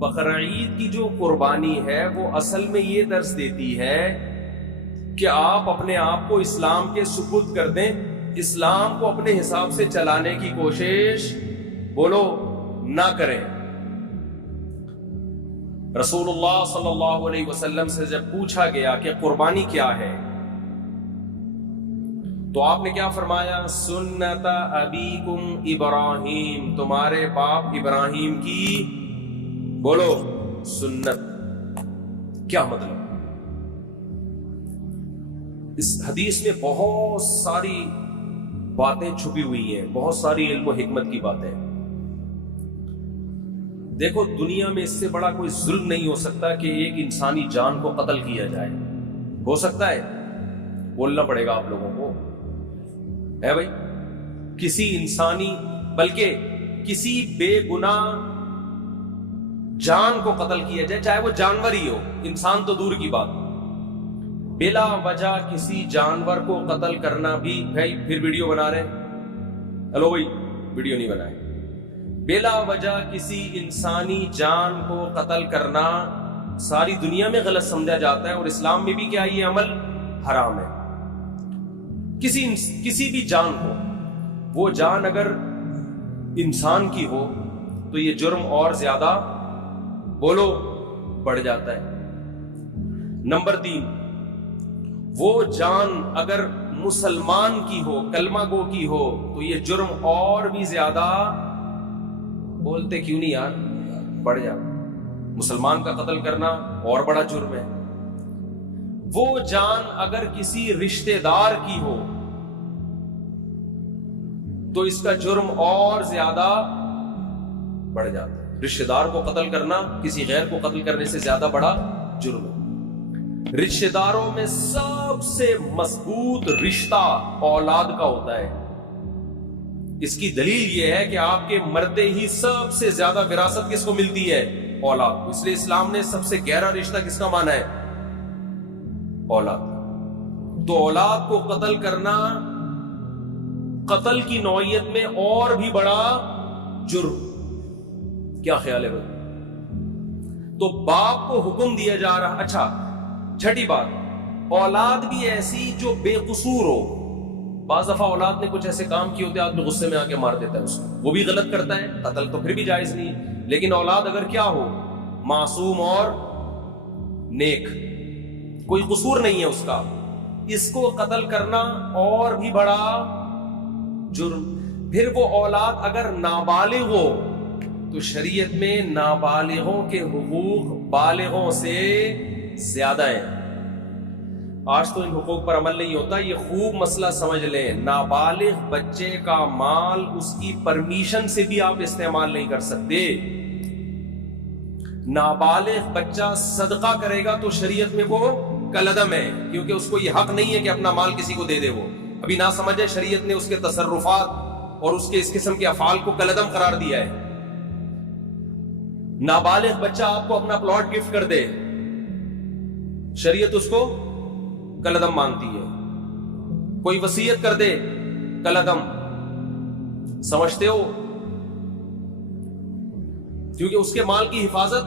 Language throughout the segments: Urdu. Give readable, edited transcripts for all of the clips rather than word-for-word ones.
بقرہ عید کی جو قربانی ہے وہ اصل میں یہ درس دیتی ہے کہ آپ اپنے آپ کو اسلام کے سپرد کر دیں، اسلام کو اپنے حساب سے چلانے کی کوشش بولو نہ کریں۔ رسول اللہ صلی اللہ علیہ وسلم سے جب پوچھا گیا کہ قربانی کیا ہے تو آپ نے کیا فرمایا؟ سنت ابیکم ابراہیم، تمہارے باپ ابراہیم کی بولو سنت۔ کیا مطلب؟ اس حدیث میں بہت ساری باتیں چھپی ہوئی ہیں، بہت ساری علم و حکمت کی باتیں۔ دیکھو دنیا میں اس سے بڑا کوئی ظلم نہیں ہو سکتا کہ ایک انسانی جان کو قتل کیا جائے۔ ہو سکتا ہے؟ بولنا پڑے گا آپ لوگوں کو، ہے بھائی؟ کسی انسانی بلکہ کسی بے گناہ جان کو قتل کیا جائے، چاہے وہ جانور ہی ہو، انسان تو دور کی بات، بلا وجہ کسی جانور کو قتل کرنا بھی، بھائی پھر ویڈیو بنا رہے ہیں، ہلو بھائی ویڈیو نہیں بنائے، بلا وجہ کسی انسانی جان کو قتل کرنا ساری دنیا میں غلط سمجھا جاتا ہے، اور اسلام میں بھی کیا یہ عمل حرام ہے۔ کسی بھی جان کو، وہ جان اگر انسان کی ہو تو یہ جرم اور زیادہ بولو بڑھ جاتا ہے۔ نمبر 3، وہ جان اگر مسلمان کی ہو، کلمہ گو کی ہو، تو یہ جرم اور بھی زیادہ، بولتے کیوں نہیں یار، بڑھ جاتا۔ مسلمان کا قتل کرنا اور بڑا جرم ہے۔ وہ جان اگر کسی رشتہ دار کی ہو تو اس کا جرم اور زیادہ بڑھ جاتا ہے۔ رشتہ دار کو قتل کرنا کسی غیر کو قتل کرنے سے زیادہ بڑا جرم ہے۔ رشتہ داروں میں سب سے مضبوط رشتہ اولاد کا ہوتا ہے۔ اس کی دلیل یہ ہے کہ آپ کے مرتے ہی سب سے زیادہ وراثت کس کو ملتی ہے؟ اولاد کو۔ اس لیے اسلام نے سب سے گہرا رشتہ کس کا مانا ہے؟ اولاد۔ تو اولاد کو قتل کرنا قتل کی نوعیت میں اور بھی بڑا جرم۔ کیا خیال ہے بھائی؟ تو باپ کو حکم دیا جا رہا۔ اچھا چھٹی بات، اولاد بھی ایسی جو بے قصور ہو۔ بعض دفعہ اولاد نے کچھ ایسے کام کیے ہوتے ہیں، آدمی غصے میں آ کے مار دیتا ہے اس کو، وہ بھی غلط کرتا ہے، قتل تو پھر بھی جائز نہیں، لیکن اولاد اگر کیا ہو، معصوم اور نیک، کوئی قصور نہیں ہے اس کا، اس کو قتل کرنا اور بھی بڑا جرم۔ پھر وہ اولاد اگر نابالغ ہو تو شریعت میں نابالغوں کے حقوق بالغوں سے زیادہ ہیں۔ آج تو ان حقوق پر عمل نہیں ہوتا، یہ خوب مسئلہ سمجھ لیں۔ نابالغ بچے کا مال اس کی پرمیشن سے بھی آپ استعمال نہیں کر سکتے۔ نابالغ بچہ صدقہ کرے گا تو شریعت میں وہ کالعدم ہے، کیونکہ اس کو یہ حق نہیں ہے کہ اپنا مال کسی کو دے دے۔ وہ ابھی نہ سمجھے، شریعت نے اس کے تصرفات اور اس کے اس قسم کے افعال کو کالعدم قرار دیا ہے۔ نابالغ بچہ آپ کو اپنا پلاٹ گفٹ کر دے، شریعت اس کو کالعدم مانتی ہے۔ کوئی وصیت کر دے، کالعدم۔ سمجھتے ہو؟ کیونکہ اس کے مال کی حفاظت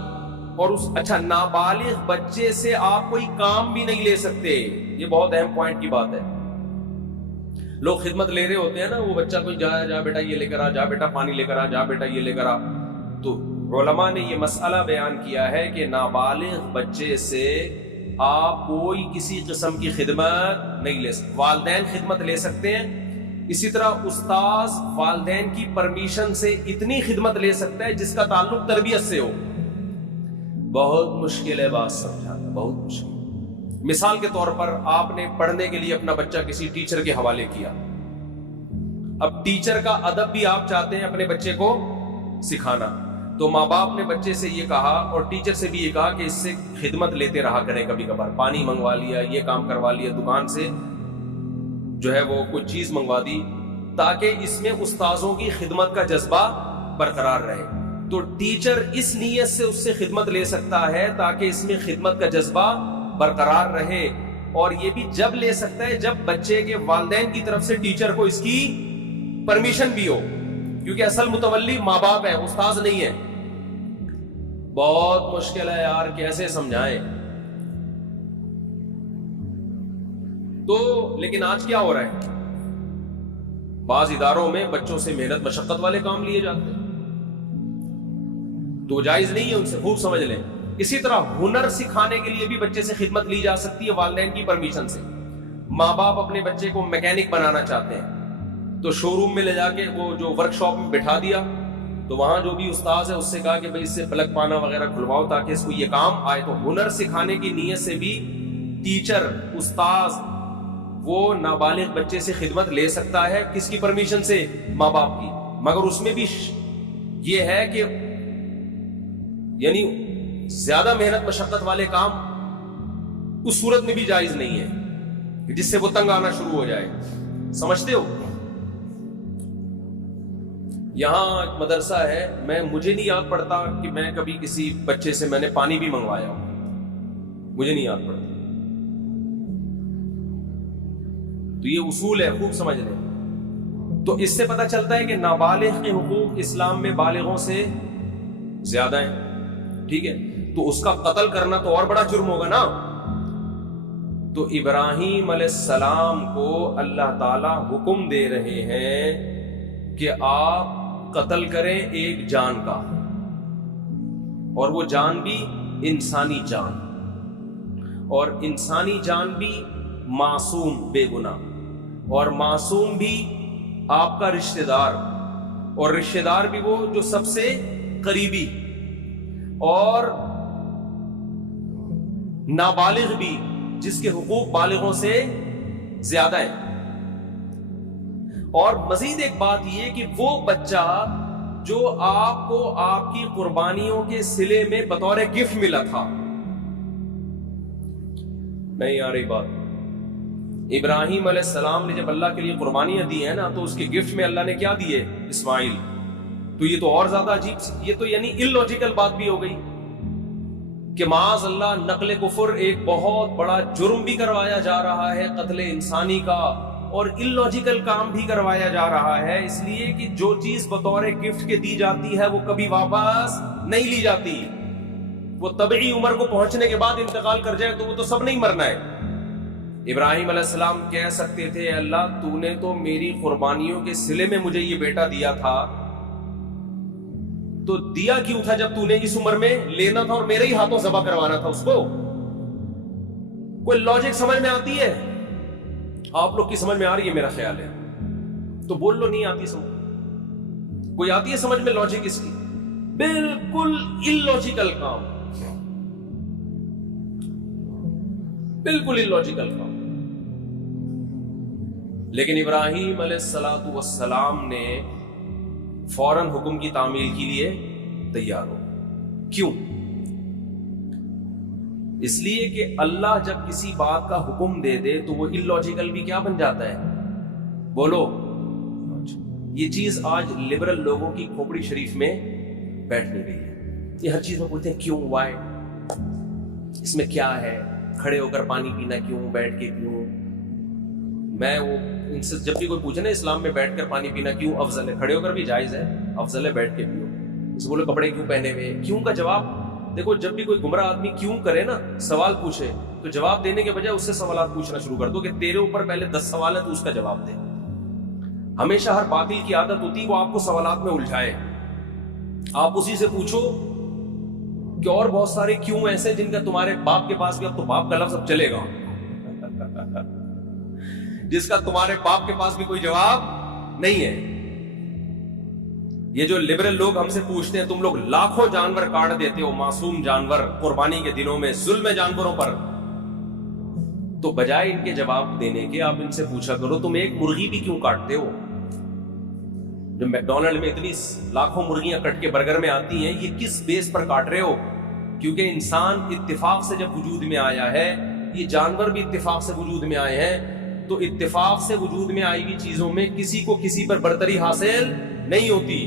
اور اچھا نابالغ بچے سے آپ کوئی کام بھی نہیں لے سکتے۔ یہ بہت اہم پوائنٹ کی بات ہے۔ لوگ خدمت لے رہے ہوتے ہیں نا، وہ بچہ کوئی جا بیٹا یہ لے کر آ، جا بیٹا پانی لے کر آ، جا بیٹا یہ لے کر آ۔ تو علماء نے یہ مسئلہ بیان کیا ہے کہ نابالغ بچے سے آپ کوئی کسی قسم کی خدمت نہیں لے سکتے۔ والدین خدمت لے سکتے ہیں، اسی طرح استاذ والدین کی پرمیشن سے اتنی خدمت لے سکتا ہے جس کا تعلق تربیت سے ہو۔ بہت مشکل ہے بات سمجھانا، بہت مشکل۔ مثال کے طور پر آپ نے پڑھنے کے لیے اپنا بچہ کسی ٹیچر کے حوالے کیا، اب ٹیچر کا ادب بھی آپ چاہتے ہیں اپنے بچے کو سکھانا، تو ماں باپ نے بچے سے یہ کہا اور ٹیچر سے بھی یہ کہا کہ اس سے خدمت لیتے رہا کریں، کبھی کبھار پانی منگوا لیا، یہ کام کروا لیا، دکان سے جو ہے وہ کوئی چیز منگوا دی، تاکہ اس میں استاذوں کی خدمت کا جذبہ برقرار رہے۔ تو ٹیچر اس نیت سے اس سے خدمت لے سکتا ہے تاکہ اس میں خدمت کا جذبہ برقرار رہے، اور یہ بھی جب لے سکتا ہے جب بچے کے والدین کی طرف سے ٹیچر کو اس کی پرمیشن بھی ہو، کیونکہ اصل متولی ماں باپ ہے، استاذ نہیں ہے۔ بہت مشکل ہے یار، کیسے سمجھائیں. تو لیکن آج کیا ہو رہا ہے، بعض اداروں میں بچوں سے محنت مشقت والے کام لیے جاتے ہیں، تو جائز نہیں ہے، ان سے خوب سمجھ لیں. اسی طرح ہنر سکھانے کے لیے بھی بچے سے خدمت لی جا سکتی ہے والدین کی پرمیشن سے. ماں باپ اپنے بچے کو میکینک بنانا چاہتے ہیں تو شو روم میں لے جا کے وہ جو ورک شاپ میں بٹھا دیا، تو وہاں جو بھی استاذ ہے اس سے کہا کہ بھائی اس سے پلگ پانا وغیرہ کھلواؤ تاکہ اس کو یہ کام آئے. تو ہنر سکھانے کی نیت سے بھی ٹیچر، استاذ وہ نابالغ بچے سے خدمت لے سکتا ہے. کس کی پرمیشن سے؟ ماں باپ کی. مگر اس میں بھی یہ ہے کہ یعنی زیادہ محنت مشقت والے کام اس صورت میں بھی جائز نہیں ہے جس سے وہ تنگ آنا شروع ہو جائے. سمجھتے ہو؟ یہاں ایک مدرسہ ہے، مجھے نہیں یاد پڑتا کہ میں کبھی کسی بچے سے میں نے پانی بھی منگوایا ہوں، مجھے نہیں یاد پڑتا. تو یہ اصول ہے، خوب سمجھ لیں. تو اس سے پتہ چلتا ہے کہ نابالغ کے حقوق اسلام میں بالغوں سے زیادہ ہیں. ٹھیک ہے، تو اس کا قتل کرنا تو اور بڑا جرم ہوگا نا. تو ابراہیم علیہ السلام کو اللہ تعالی حکم دے رہے ہیں کہ آپ قتل کریں ایک جان کا، اور وہ جان بھی انسانی جان، اور انسانی جان بھی معصوم بے گناہ، اور معصوم بھی آپ کا رشتہ دار، اور رشتہ دار بھی وہ جو سب سے قریبی، اور نابالغ بھی جس کے حقوق بالغوں سے زیادہ ہیں. اور مزید ایک بات یہ کہ وہ بچہ جو آپ کو آپ کی قربانیوں کے صلے میں بطور گفٹ ملا تھا. نہیں آ رہی بات؟ ابراہیم علیہ السلام نے جب اللہ کے لیے قربانیاں دی ہیں نا، تو اس کے گفٹ میں اللہ نے کیا دیے؟ اسماعیل. تو یہ تو اور زیادہ عجیب، یہ تو یعنی illogical بات بھی ہو گئی کہ معاذ اللہ نقل کفر ایک بہت بڑا جرم بھی کروایا جا رہا ہے، قتل انسانی کا، اور illogical کام بھی کروایا جا رہا ہے. اس لیے کہ جو چیز بطور گفٹ کے دی جاتی ہے وہ کبھی واپس نہیں لی جاتی. وہ طبعی عمر کو پہنچنے کے بعد انتقال کر جائے تو وہ تو سب نہیں مرنا ہے. ابراہیم علیہ السلام کہہ سکتے تھے اللہ تو نے تو میری قربانیوں کے صلے میں مجھے یہ بیٹا دیا تھا، تو دیا کیوں تھا جب تو نے اس عمر میں لینا تھا اور میرے ہی ہاتھوں ذبح کروانا تھا اس کو؟ کوئی لاجک سمجھ میں آتی ہے؟ آپ لوگ کی سمجھ میں آ رہی ہے میرا خیال ہے، تو بول لو نہیں آتی سمجھ. کوئی آتی ہے سمجھ میں لاجک اس کی؟ بالکل illogical کام، بالکل illogical کام. لیکن ابراہیم علیہ السلام نے فوراً حکم کی تعمیل کے لیے تیار ہو. کیوں؟ اس لیے کہ اللہ جب کسی بات کا حکم دے دے تو وہ illogical بھی کیا بن جاتا ہے؟ بولو. یہ چیز آج لبرل لوگوں کی کھوپڑی شریف میں بیٹھ نہیں گئی ہے. یہ ہر چیز میں پوچھتے ہیں کیوں، وائی، اس میں کیا ہے، کھڑے ہو کر پانی پینا کیوں، بیٹھ کے کیوں. میں وہ ان سے جب بھی کوئی پوچھے نا اسلام میں بیٹھ کر پانی پینا کیوں افضل ہے، کھڑے ہو کر بھی جائز ہے، افضل ہے بیٹھ کے پیو. اس بولے کپڑے کیوں پہنے ہوئے، کیوں کا جواب دیکھو. جب بھی کوئی گمراہ آدمی کیوں کرے نا، سوال پوچھے، تو جواب دینے کے بجائے اس سے سوالات پوچھنا شروع کر دو کہ تیرے اوپر پہلے 10 سوال ہے تو اس کا جواب دے. ہمیشہ ہر باطل کی عادت ہوتی وہ آپ کو سوالات میں الجھائے. آپ اسی سے پوچھو کہ اور بہت سارے کیوں ایسے جن کا تمہارے باپ کے پاس بھی، اب تو باپ کا لفظ اب چلے گا، جس کا تمہارے باپ کے پاس بھی کوئی جواب نہیں ہے. یہ جو لبرل لوگ ہم سے پوچھتے ہیں تم لوگ لاکھوں جانور کاٹ دیتے ہو، معصوم جانور قربانی کے دنوں میں، ظلم ہے جانوروں پر، تو بجائے ان کے جواب دینے کے آپ ان سے پوچھا کرو تم ایک مرغی بھی کیوں کاٹتے ہو؟ جو میکڈونلڈ میں اتنی لاکھوں مرغیاں کٹ کے برگر میں آتی ہیں، یہ کس بیس پر کاٹ رہے ہو؟ کیونکہ انسان اتفاق سے جب وجود میں آیا ہے، یہ جانور بھی اتفاق سے وجود میں آئے ہیں، تو اتفاق سے وجود میں آئی ہوئی چیزوں میں کسی کو کسی پر برتری حاصل نہیں ہوتی.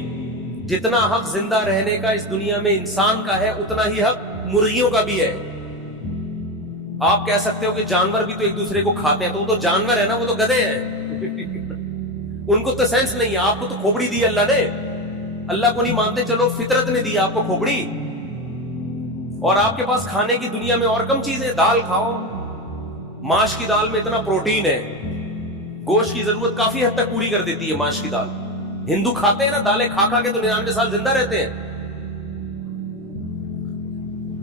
جتنا حق زندہ رہنے کا اس دنیا میں انسان کا ہے، اتنا ہی حق مرغیوں کا بھی ہے. آپ کہہ سکتے ہو کہ جانور بھی تو ایک دوسرے کو کھاتے ہیں، تو وہ تو جانور ہے نا، وہ تو گدھے ہیں، ان کو تو سینس نہیں ہے. آپ کو تو کھوپڑی دی اللہ نے، اللہ کو نہیں مانتے، چلو فطرت نے دی آپ کو کھوپڑی. اور آپ کے پاس کھانے کی دنیا میں اور کم چیزیں، دال کھاؤ، ماش کی دال میں اتنا پروٹین ہے، گوشت کی ضرورت کافی حد تک پوری کر دیتی ہے ماش کی دال. ہندو کھاتے ہیں نا دالیں، کھا کھا کے تو 99 سال زندہ رہتے ہیں.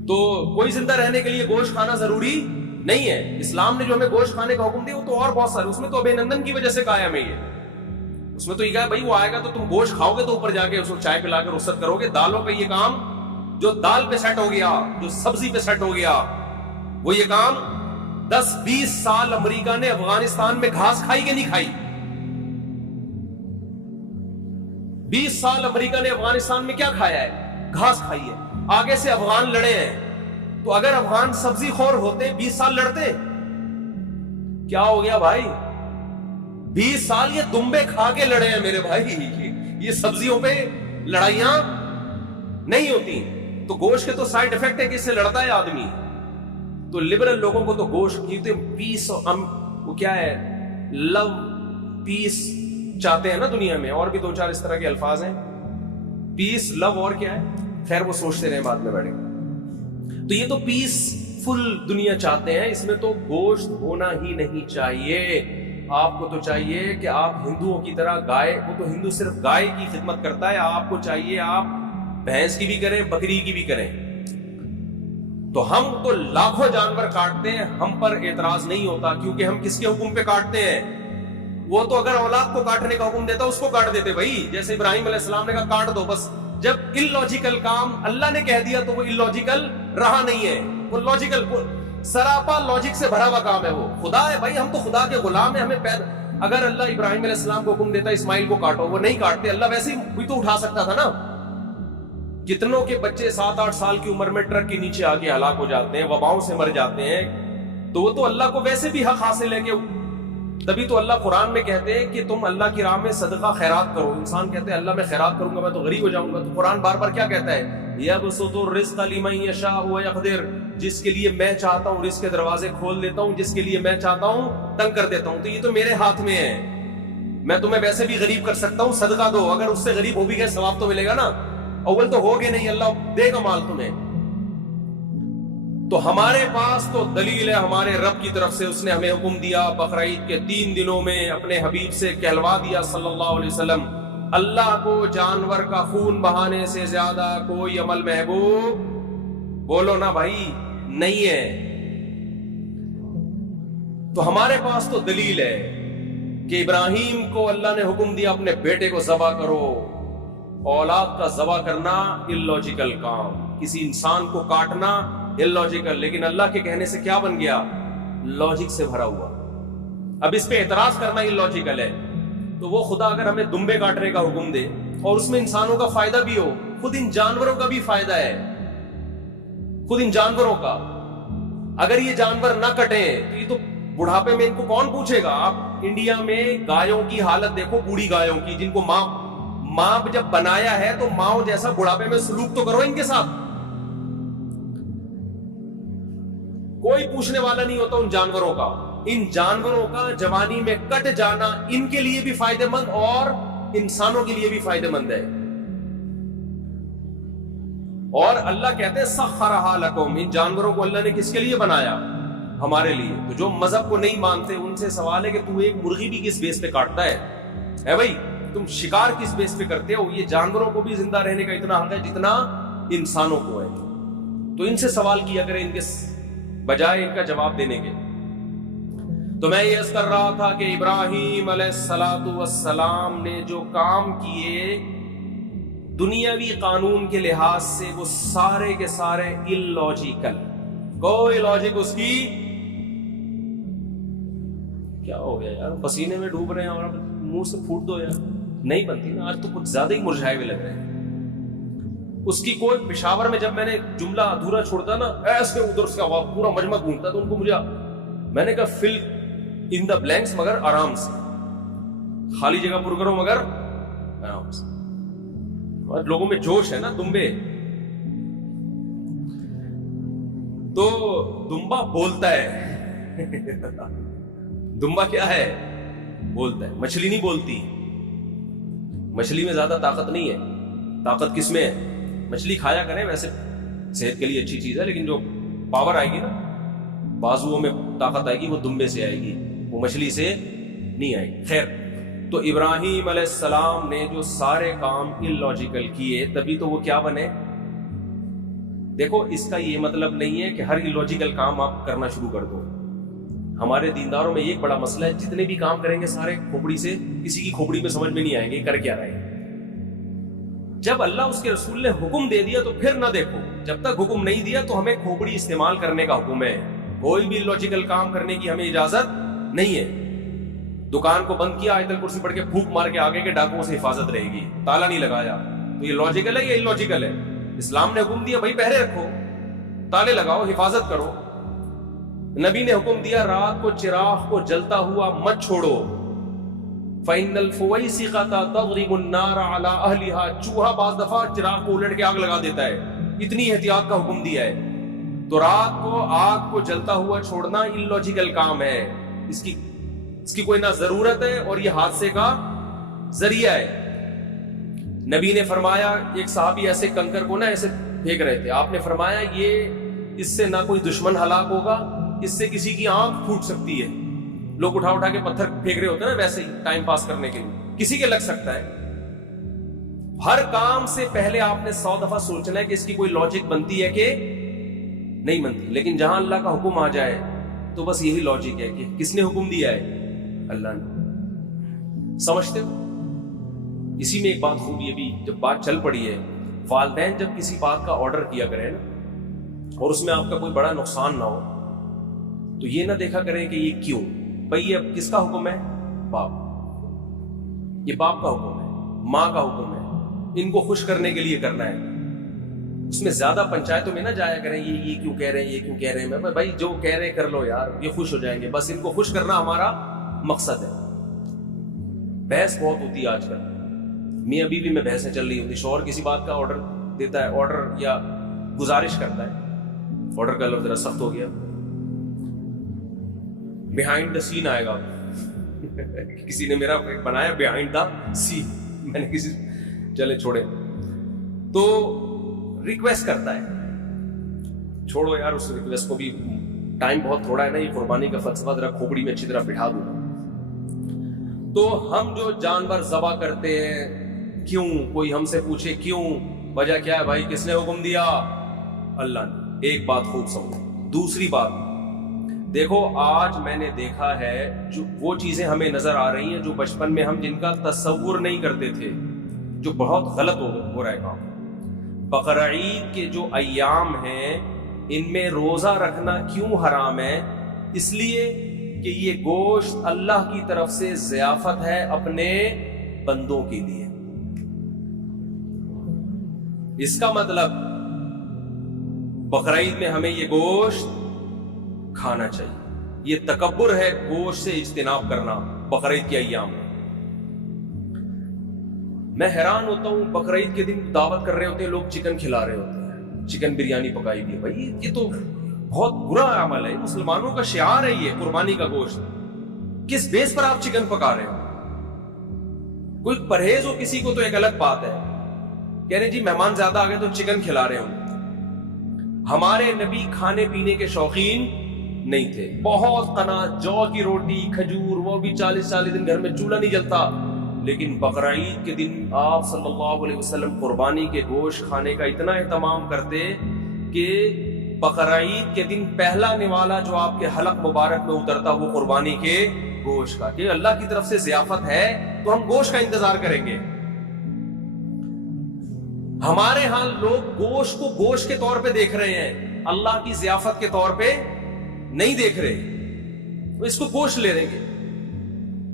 تو کوئی زندہ رہنے کے لیے گوشت کھانا ضروری نہیں ہے. اسلام نے جو ہمیں گوشت کھانے کا حکم دیا وہ تو اور بہت سارے، اس میں تو ابھینندن کی وجہ سے کہا ہے ہمیں یہ، اس میں تو یہ کہا بھائی وہ آئے گا تو تم گوشت کھاؤ گے تو اوپر جا کے اس کو چائے پلا کے رخصت کرو گے. دالوں پہ یہ کام، جو دال پہ سیٹ ہو گیا، جو سبزی پہ سیٹ ہو گیا، وہ یہ کام 10-20 سال امریکہ نے افغانستان میں گھاس کھائی کہ نہیں کھائی؟ 20 سال امریکہ نے افغانستان میں کیا کھایا ہے؟ گھاس کھائی ہے. آگے سے افغان لڑے ہیں، تو اگر افغان سبزی خور ہوتے 20 سال لڑتے؟ کیا ہو گیا بھائی؟ 20 سال یہ دمبے کھا کے لڑے ہیں میرے بھائی. یہ سبزیوں پہ لڑائیاں نہیں ہوتی. تو گوشت کے تو سائیڈ افیکٹ ہے کہ اس سے لڑتا ہے آدمی. تو لبرل لوگوں کو تو گوشت کی پیس، وہ کیا ہے، لو پیس چاہتے ہیں نا دنیا میں، اور بھی 2-4 اس طرح کے الفاظ ہیں، پیس، لو، اور کیا ہے، خیر وہ سوچتے رہے بعد میں بیٹھے. تو یہ تو پیس فل دنیا چاہتے ہیں، اس میں تو گوشت ہونا ہی نہیں چاہیے. آپ کو تو چاہیے کہ آپ ہندوؤں کی طرح گائے، وہ تو ہندو صرف گائے کی خدمت کرتا ہے، آپ کو چاہیے آپ بھینس کی بھی کریں، بکری کی بھی کریں. تو ہم تو لاکھوں جانور کاٹتے ہیں، ہم پر اعتراض نہیں ہوتا، کیونکہ ہم کس کے حکم پہ کاٹتے ہیں؟ وہ تو اگر اولاد کو کاٹنے کا حکم دیتا اس کو کاٹ دیتے بھائی. جیسے ابراہیم علیہ السلام نے کہا کاٹ دو بس. جب اللاجیکل کام اللہ نے کہہ دیا تو وہ اللاجیکل رہا نہیں ہے، وہ لاجیکل، سراپا لاجک سے بھرا ہوا کام ہے. وہ خدا ہے بھائی، ہم تو خدا کے غلام ہیں. ہمیں اگر اللہ ابراہیم علیہ السلام کو حکم دیتا اسماعیل کو کاٹو، وہ نہیں کاٹتے. اللہ ویسے ہی کوئی تو اٹھا سکتا تھا نا. کتنوں کے بچے 7-8 سال کی عمر میں ٹرک کے نیچے آ کے ہلاک ہو جاتے ہیں، وباؤں سے مر جاتے ہیں. تو وہ تو اللہ کو ویسے بھی حق حاصل ہے کہ، تبھی تو اللہ قرآن میں کہتے ہیں کہ تم اللہ کی راہ میں صدقہ خیرات کرو. انسان کہتے ہیں اللہ میں خیرات کروں گا میں تو غریب ہو جاؤں گا. تو قرآن بار بار کیا کہتا ہے؟ یبسط الرزق لمن یشاء ویقدر، جس کے لیے میں چاہتا ہوں رزق کے دروازے کھول دیتا ہوں، جس کے لیے میں چاہتا ہوں تنگ کر دیتا ہوں. تو یہ تو میرے ہاتھ میں ہے. میں تمہیں ویسے بھی غریب کر سکتا ہوں، صدقہ دو. اگر اس سے غریب ہو بھی گئے ثواب تو ملے گا نا. اول تو ہوگے نہیں، اللہ دے گا مال تمہیں. تو ہمارے پاس تو دلیل ہے ہمارے رب کی طرف سے. اس نے ہمیں حکم دیا بقرعید کے 3 دنوں میں اپنے حبیب سے کہلوا دیا صلی اللہ علیہ وسلم، اللہ کو جانور کا خون بہانے سے زیادہ کوئی عمل محبوب، بولو نا بھائی، نہیں ہے. تو ہمارے پاس تو دلیل ہے کہ ابراہیم کو اللہ نے حکم دیا اپنے بیٹے کو ذبح کرو. اولاد کا ذبح کرنا اللاجیکل کام، کسی انسان کو کاٹنا اللاجیکل، لیکن اللہ کے کہنے سے کیا بن گیا؟ لاجک سے بھرا ہوا. اب اس پہ اعتراض کرنا اللاجیکل ہے. تو وہ خدا اگر ہمیں دمبے کاٹنے کا حکم دے اور اس میں انسانوں کا فائدہ بھی ہو، خود ان جانوروں کا بھی فائدہ ہے، خود ان جانوروں کا. اگر یہ جانور نہ کٹیں تو یہ تو بڑھاپے میں ان کو کون پوچھے گا؟ آپ انڈیا میں گایوں کی حالت دیکھو، بوڑھی گایوں کی، جن کو ماں جب بنایا ہے تو ماں جیسا بڑھاپے میں سلوک تو کرو ان کے ساتھ. کوئی پوچھنے والا نہیں ہوتا ان جانوروں کا. ان جانوروں کا جوانی میں کٹ جانا ان کے لیے بھی فائدہ مند اور انسانوں کے لیے بھی فائدہ مند ہے. اور اللہ کہتے ہیں سخرھا لکم، ان جانوروں کو اللہ نے کس کے لیے بنایا؟ ہمارے لیے. تو جو مذہب کو نہیں مانتے ان سے سوال ہے کہ تو ایک مرغی بھی کس بیس پہ کاٹتا ہے بھائی؟ تم شکار کس بیس پہ کرتے ہو؟ یہ جانوروں کو بھی زندہ رہنے کا اتنا حق ہے جتنا انسانوں کو ہے. تو ان سے سوال کیا کریں ان کے بجائے ان کا جواب دینے کے. تو میں یہ عرض کر رہا تھا کہ ابراہیم علیہ السلام نے جو کام کیے دنیاوی قانون کے لحاظ سے وہ سارے کے سارے اللاجیکل، کوئی لاجک اس کی. کیا ہو گیا یار، پسینے میں ڈوب رہے ہیں اور منہ سے پھوٹ دو یار، نہیں بنتی نا. آج تو کچھ زیادہ ہی مرجھائے ہوئے لگ رہے ہیں. اس کی کوئی پشاور میں جب میں نے جملہ ادھورا چھوڑتا نا، ایسے ادھر سے پورا مجمع گھومتا تو ان کو میں نے کہا فل ان دا بلینکس، مگر آرام سے، خالی جگہ پر کرو مگر آرام سے. اور لوگوں میں جوش ہے نا، دمبے. تو دمبا بولتا ہے دمبا کیا ہے؟ بولتا ہے. مچھلی نہیں بولتی. مچھلی میں زیادہ طاقت نہیں ہے. طاقت کس میں ہے؟ مچھلی کھایا کریں ویسے صحت کے لیے اچھی چیز ہے، لیکن جو پاور آئے گی نا، بازوؤں میں طاقت آئے گی، وہ دمبے سے آئے گی، وہ مچھلی سے نہیں آئے گی۔ خیر، تو ابراہیم علیہ السلام نے جو سارے کام اللاجیکل کیے، تبھی تو وہ کیا بنے۔ دیکھو، اس کا یہ مطلب نہیں ہے کہ ہر اللاجیکل کام آپ کرنا شروع کر دو۔ ہمارے دینداروں میں ایک بڑا مسئلہ ہے، جتنے بھی کام کریں گے سارے کھوپڑی سے، کسی کی کھوپڑی میں سمجھ میں نہیں آئیں گے کر کیا رہے ہیں۔ جب اللہ اس کے رسول نے حکم دے دیا تو پھر نہ دیکھو، جب تک حکم نہیں دیا تو ہمیں کھوپڑی استعمال کرنے کا حکم ہے، کوئی بھی لاجیکل کام کرنے کی ہمیں اجازت نہیں ہے۔ دکان کو بند کیا، آیت الکرسی پڑھ کے پھونک مار کے آگے کے ڈاکوؤں سے حفاظت رہے گی، تالا نہیں لگایا، تو یہ لاجیکل ہے یا اللاجیکل ہے؟ اسلام نے حکم دیا بھائی پہرے رکھو، تالے لگاؤ، حفاظت کرو۔ نبی نے حکم دیا رات کو چراغ کو جلتا ہوا مت چھوڑو، فَإِنَّ الْفُوَيْسِقَةَ تَضْرِبُ النَّارَ عَلَىٰ أَهْلِهَا، چوہا بعض دفعہ چراغ کو الٹ کے آگ لگا دیتا ہے، اتنی احتیاط کا حکم دیا ہے۔ تو رات کو آگ کو جلتا ہوا چھوڑنا اللاجیکل کام ہے، اس کی کوئی نہ ضرورت ہے اور یہ حادثے کا ذریعہ ہے۔ نبی نے فرمایا، ایک صحابی ایسے کنکر کو نہ ایسے پھینک رہے تھے، آپ نے فرمایا یہ اس سے نہ کوئی دشمن ہلاک ہوگا، اس سے کسی کی آنکھ پھوٹ سکتی ہے۔ لوگ اٹھا اٹھا کے پتھر پھینک رہے ہوتے ہیں نا، ویسے ہی ٹائم پاس کرنے کے لیے، کسی کے لگ سکتا ہے۔ ہر کام سے پہلے آپ نے 100 دفعہ سوچنا ہے کہ اس کی کوئی لاجک بنتی ہے کہ نہیں بنتی، لیکن جہاں اللہ کا حکم آ جائے تو بس یہی لاجک ہے کہ کس نے حکم دیا ہے، اللہ نے۔ سمجھتے ہو؟ اسی میں ایک بات خوبی ہے بھی، جب بات چل پڑی ہے، والدین جب کسی بات کا آرڈر کیا کریں اور اس میں آپ کا کوئی بڑا نقصان نہ ہو تو یہ نہ دیکھا کریں کہ یہ کیوں، بھئی یہ کس کا حکم ہے؟ باپ، یہ باپ کا حکم ہے، ماں کا حکم ہے، ان کو خوش کرنے کے لیے کرنا ہے۔ اس میں زیادہ پنچایتوں میں نہ جایا کریں، یہ کیوں کہہ رہے ہیں، یہ کیوں کہہ رہے ہیں، بھائی جو کہہ رہے ہیں کر لو یار، یہ خوش ہو جائیں گے، بس ان کو خوش کرنا ہمارا مقصد ہے۔ بحث بہت ہوتی ہے آج کل، میاں بیوی میں بحثیں چل رہی ہوتی، شوہر کسی بات کا آرڈر دیتا ہے، آرڈر یا گزارش کرتا ہے، آرڈر کا لفظ ذرا سخت ہو گیا، بیہائنڈ دا سین آئے گا۔ کسی نے میرا بنایا بیہائنڈ دا سین، میں نے کسی چلے چھوڑے، تو ریکویسٹ کرتا ہے، چھوڑو یار اس ریکویسٹ کو بھی، ٹائم بہت تھوڑا ہے نا، یہ قربانی کا فلسفہ ذرا کھوپڑی میں اچھی طرح بٹھا دوں۔ تو ہم جو جانور ذبح کرتے ہیں، کیوں؟ کوئی ہم سے پوچھے کیوں، وجہ کیا ہے بھائی؟ کس نے حکم دیا؟ اللہ نے۔ ایک بات خوب سمجھو۔ دوسری بات دیکھو، آج میں نے دیکھا ہے جو وہ چیزیں ہمیں نظر آ رہی ہیں جو بچپن میں ہم جن کا تصور نہیں کرتے تھے، جو بہت غلط ہو رہا ہے کام۔ بقرعید کے جو ایام ہیں ان میں روزہ رکھنا کیوں حرام ہے؟ اس لیے کہ یہ گوشت اللہ کی طرف سے ضیافت ہے اپنے بندوں کے لیے۔ اس کا مطلب بقرعید میں ہمیں یہ گوشت کھانا چاہیے۔ یہ تکبر ہے گوشت سے اجتناب کرنا بقرعید کے ایام میں۔ میں حیران ہوتا ہوں، بقرعید کے دن دعوت کر رہے ہوتے ہیں لوگ، چکن کھلا رہے ہوتے ہیں، چکن بریانی پکائی ہوئی ہے۔ بھائی یہ تو بہت برا عمل ہے، مسلمانوں کا شعار ہے یہ قربانی کا گوشت، کس بیس پر آپ چکن پکا رہے ہو؟ کوئی پرہیز ہو کسی کو تو ایک الگ بات ہے، کہہ رہے جی مہمان زیادہ آ گئے تو چکن کھلا رہے ہوں۔ ہمارے نبی کھانے پینے کے شوقین نہیں تھے، بہت قناعت، جو کی روٹی، کھجور، وہ بھی 40 دن گھر میں چولہا نہیں جلتا، لیکن بقرعید کے دن آپ صلی اللہ علیہ وسلم قربانی کے گوشت کھانے کا اتنا اہتمام کرتے کہ بقرعید کے دن پہلا نوالا جو آپ کے حلق مبارک میں اترتا وہ قربانی کے گوشت کا، کہ اللہ کی طرف سے ضیافت ہے تو ہم گوشت کا انتظار کریں گے۔ ہمارے ہاں لوگ گوشت کو گوشت کے طور پہ دیکھ رہے ہیں، اللہ کی ضیافت کے طور پہ نہیں دیکھ رہے، وہ اس کو گوشت لے رہیں گے۔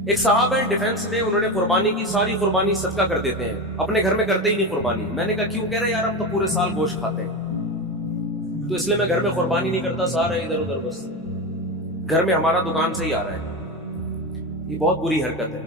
ایک صاحب ہیں ڈیفنس میں، انہوں نے قربانی کی، ساری قربانی صدقہ کر دیتے ہیں، اپنے گھر میں کرتے ہی نہیں قربانی۔ میں نے کہا کیوں؟ کہہ رہے یار ہم تو پورے سال گوشت کھاتے ہیں، تو اس لیے میں گھر میں قربانی نہیں کرتا، سارے ادھر ادھر، بس گھر میں ہمارا دکان سے ہی آ رہا ہے۔ یہ بہت بری حرکت ہے۔